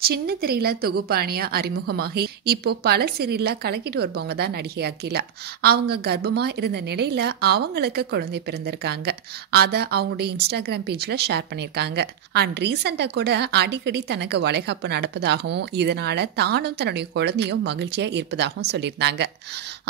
சின்ன திரையில தொகுப்பாணியா அறிமுகமாகி இப்போ பல சீரியல்ல கலக்கிட்டு வருபவங்க தான் நடிகை அகிலா. அவங்க கர்ப்பமா இருந்த நிலையில அவங்களுக்கு குழந்தை பிறந்திருக்காங்க. அதை அவங்களுடைய இன்ஸ்டாகிராம் பேஜ்ல ஷேர் பண்ணியிருக்காங்க. அண்ட் ரீசெண்டா கூட அடிக்கடி தனக்கு வளைகாப்பு நடப்பதாகவும் இதனால தானும் தன்னுடைய குழந்தையும் மகிழ்ச்சியா இருப்பதாகவும் சொல்லியிருந்தாங்க.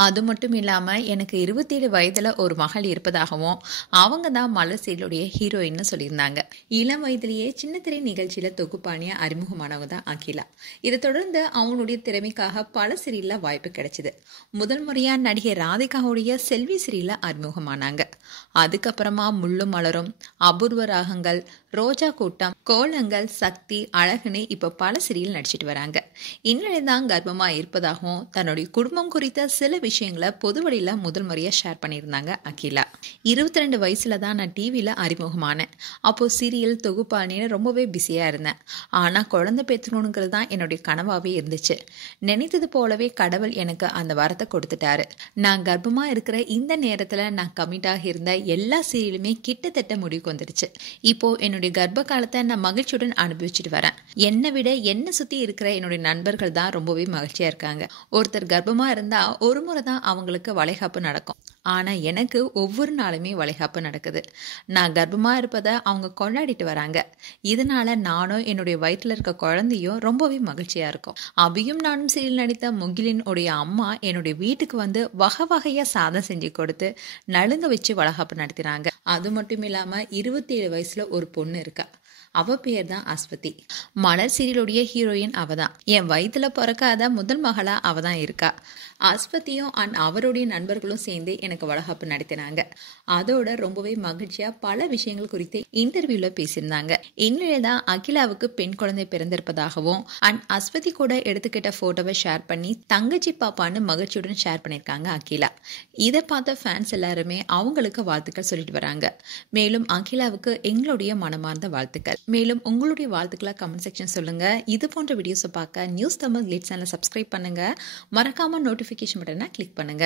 அது மட்டும் இல்லாம எனக்கு 27 வயதுல ஒரு மகள் இருப்பதாகவும் அவங்க தான் மலர் சீரியலுடைய ஹீரோயின்னு சொல்லியிருந்தாங்க. இளம் வயதிலேயே சின்ன திரை நிகழ்ச்சியில தொகுப்பாணியா அறிமுகமானவங்க தான் அகிலா. இதை தொடர்ந்து அவங்களுடைய திறமைக்காக பல சீரியல்ல வாய்ப்பு கிடைச்சது. முதல் முறையா நடிகை ராதிகாவுடைய செல்வி சீரியல்ல அறிமுகமானாங்க. அதுக்கப்புறமா முள்ளும் மலரும், அபூர்வ ராகங்கள், ரோஜா கூட்டம், கோலங்கள், சக்தி, அழகுன்னு இப்ப பல சீரியல் நடிச்சிட்டு வராங்க. இந்நிலைதான் கர்ப்பமா இருப்பதாகவும் தன்னுடைய குடும்பம் குறித்த சில விஷயங்களை பொதுவெளியில முதல் முறையா ஷேர் பண்ணியிருந்தாங்க அகிலா. 22 வயசுல தான் நான் டிவியில அறிமுகமானேன். அப்போ சீரியல் தொகுப்பானின்னு ரொம்பவே பிஸியா இருந்தேன். ஆனா குழந்தை பெற்றணுங்கிறது தான் என்னுடைய கனவாவே இருந்துச்சு. நினைத்தது போலவே கடவுள் எனக்கு அந்த வரத்தை கொடுத்துட்டாரு. நான் கர்ப்பமா இருக்கிற இந்த நேரத்துல நான் கமிட் ஆகி இருந்த எல்லா சீரியலுமே கிட்டத்தட்ட முடிவுக்கு வந்துருச்சு. இப்போ என்னுடைய கர்ப்ப காலத்தை நான் மகிழ்ச்சியுடன் அனுபவிச்சுட்டு வரேன். என்னை விட என்னை சுத்தி இருக்கிற என்னுடைய நண்பர்கள் தான் ரொம்பவே மகிழ்ச்சியா இருக்காங்க. ஒருத்தர் கர்ப்பமா இருந்தா ஒரு முறை தான் அவங்களுக்கு வளைகாப்பு நடக்கும். ஆனா எனக்கு ஒவ்வொரு நாளுமே வளைகாப்பு நடக்குது. நான் கர்ப்பமா இருப்பதை அவங்க கொண்டாடிட்டு வராங்க. இதனால நானும் என்னுடைய வயிற்றுல இருக்க குழந்தையும் ரொம்பவே மகிழ்ச்சியா இருக்கும். அபியும் நானும் சீரியல் நடித்த முகிலின் உடைய அம்மா என்னுடைய வீட்டுக்கு வந்து வகை வகையா சாதம் செஞ்சு கொடுத்து நலுங்க வச்சு வளைகாப்பு நடத்தினாங்க. அது மட்டும் இல்லாம 27 வயசுல ஒரு பொண்ணு இருக்கா. அவ பேர் தான் அஸ்வதி. மலர் சீரியலுடைய ஹீரோயின் அவ தான். என் வயிற்றுல பிறக்காத முதல் மகளா அவ தான் இருக்கா. அஸ்வதியும் அவருடைய நண்பர்களும் சேர்ந்து எனக்கு வளைகாப்பு நடத்தினாங்க. அதோட ரொம்பவே மகிழ்ச்சியா பல விஷயங்கள் குறித்து இன்டர்வியூல பேசியிருந்தாங்க. இந்நிலைதான் அகிலாவுக்கு பெண் குழந்தை பிறந்திருப்பதாகவும் அஸ்வதி கூட எடுத்துக்கிட்ட போட்டோவை ஷேர் பண்ணி தங்கச்சி பாப்பான்னு மகிழ்ச்சியுடன் ஷேர் பண்ணியிருக்காங்க அகிலா. இதை பார்த்த ஃபேன்ஸ் எல்லாருமே அவங்களுக்கு வாழ்த்துக்கள் சொல்லிட்டு வராங்க. மேலும் அகிலாவுக்கு எங்களுடைய மனமார்ந்த வாழ்த்துக்கள். மேலும் உங்களுடைய வாழ்த்துக்களை கமெண்ட் செக்ஷன் சொல்லுங்க. இது போன்ற வீடியோஸை பார்க்க நியூஸ் தமிழ் கிளிட்ஸ் சேனலை சப்ஸ்கிரைப் பண்ணுங்க. மறக்காம நோட்டிஃபிகேஷன் பட்டனை கிளிக் பண்ணுங்க.